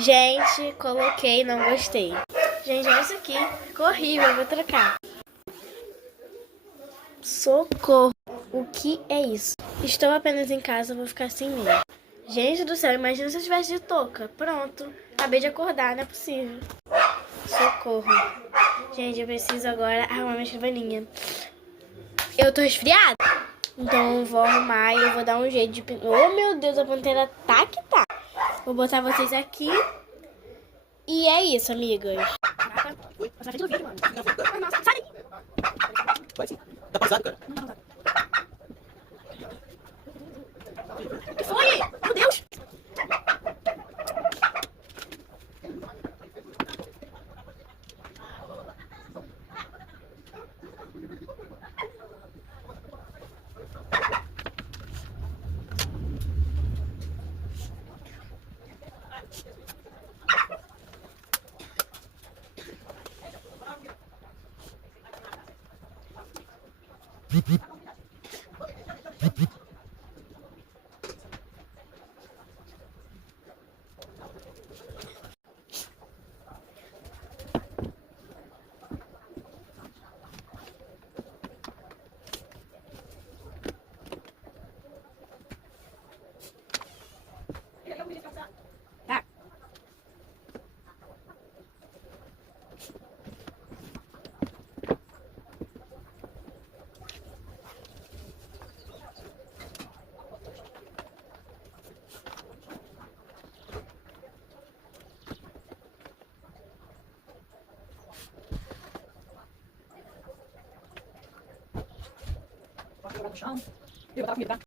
Gente, coloquei, não gostei. Gente, olha isso aqui. Ficou horrível, eu vou trocar. Socorro. O que é isso? Estou apenas em casa, vou ficar sem mim. Gente do céu, imagina se eu estivesse de touca. Pronto. Acabei de acordar, não é possível. Socorro. Gente, eu preciso agora arrumar minha escrivaninha. Eu tô resfriada. Então eu vou arrumar e eu vou dar um jeito de... Oh, meu Deus, a pantera tá que tá. Vou botar vocês aqui. E é isso, amigas. Oi, passa na frente do vídeo, mano. Nossa, sai daí. Vai sim. Tá pausado, cara? Não tá. O que foi? Meu Deus. Tá. Posso jogar no chão? Eu vou botar comida, tá?